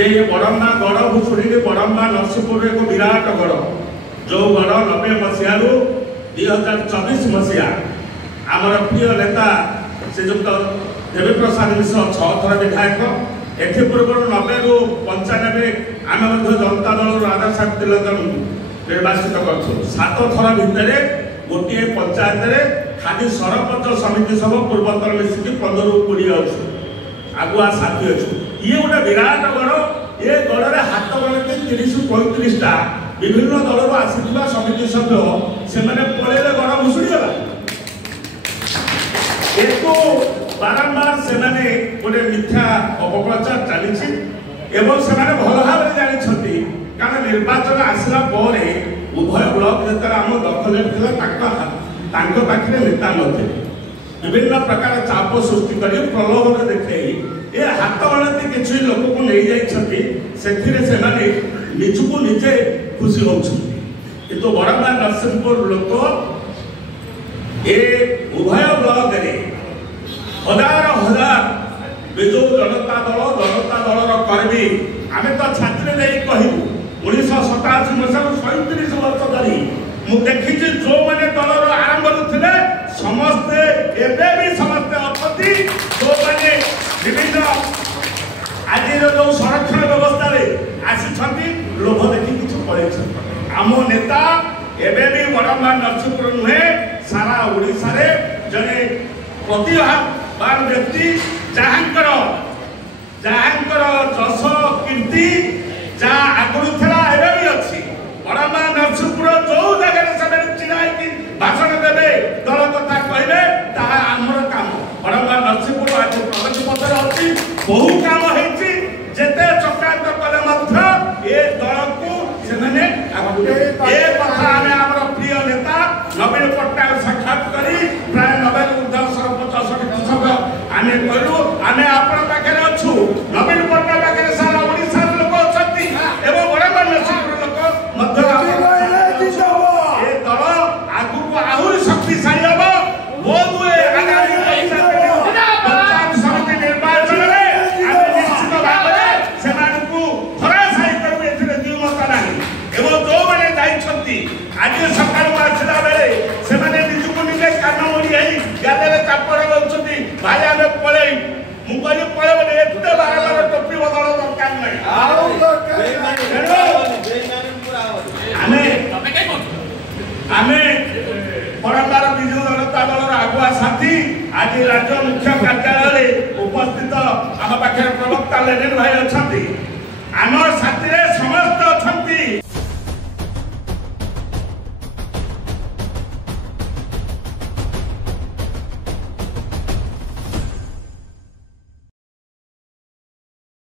जे बड़म्बा गढ़ भूषुणी बड़म्बा नरसिंहपुर एक विराट गढ़ जो गढ़ 90 मसीह 2024 मसीहा आमर प्रिय नेता श्रीजुक्त देवी प्रसाद मिश्र 6 थर विधायक एपूर्व 90 रु 95 आम जनता दल राधा साहेब तिलकन निर्वाचित करूँ 7 थर भितर गोटे पंचायत खाली सरपंच समिति सब पूर्वतर मिसिकी 15 रु 20 अच्छु आगुआ साथी अच्छु ये गोटे विराट गढ़ ये गढ़ में हाथ गणति 30-35टा विभिन्न दल आसीथिबा समिति सभ्य से पलैले गढ़ भुशुड़ीगला एको बारंबार से गोटे मिथ्या अपप्रचार चली भल भाव जानी कारण निर्वाचन आसला उभय ब्लक जेतर आम दखल पाखे नेता नथे विभिन्न प्रकार चाप सृष्टि कर प्रलोभन देखे ये हाथ गणति किसी लोक को नहीं जाने निजको निजे खुशी होती बड़म्बा नरसिंहपुर लोक ए उभय ब्लक हजार हजार विजु जनता दल कर्मी आम तो छात्री नहीं कहूँ 1987 मसीह 37 वर्ष धरी मुझे देखी जो मैंने दलर आरंभ थे समस्ते एवं भी समस्ते अच्छा जो मैंने विभिन्न आज जो संरक्षण व्यवस्था आसी लोभ देखी किसी पड़े आम नेता एवं भी बड़म्बा नरसिंहपुर नुहे सारा ओडिशा रे जने प्रतिभावान व्यक्ति जहाँकर जश कीर्ति जहाँ आगुरी था एवं भी अच्छी बड़म्बा नरसिंहपुर जो जगह से चिड़ाई भाषण देवे दल कथा कहले आमर काम बड़म्बा नरसिंहपुर आज प्रगति पथर अच्छी बहु काम होती जेते चक्रांत कले ए दल को प्रिय नेता नवीन पट्टनायक साक्षात करी प्राय 90 ऊर्ध्व सरपंच समिति सभ्य आम कहलु आम आपण पाखे अच्छु नवीन पट्टनायक पाखे सारा ओडिशा लोक अच्छी एवं बड़म्बा नरसिंहपुर लोक मध्य ए दल आगु को आहुरी शक्तिशाली हम बहुत हुए आगामी पंचायत समिति निर्वाचन में आम निश्चित भाव से धराशायी करू ए द्विमत नहीं एवं जो मैंने जाइछंती आज सकाळ आसला बेले से निजको निजे कान ओढ़ी गाले चापड़ बोलते भाई आम पड़े मुझे पड़े बोले एते बार टोपी बदल दरकार नहीं बड़म्बार विजु जनता दल आगुआ साथी आज राज्य मुख्य कार्यालय उपस्थित आम पाखे प्रवक्ता लेनिन भाई अच्छा आम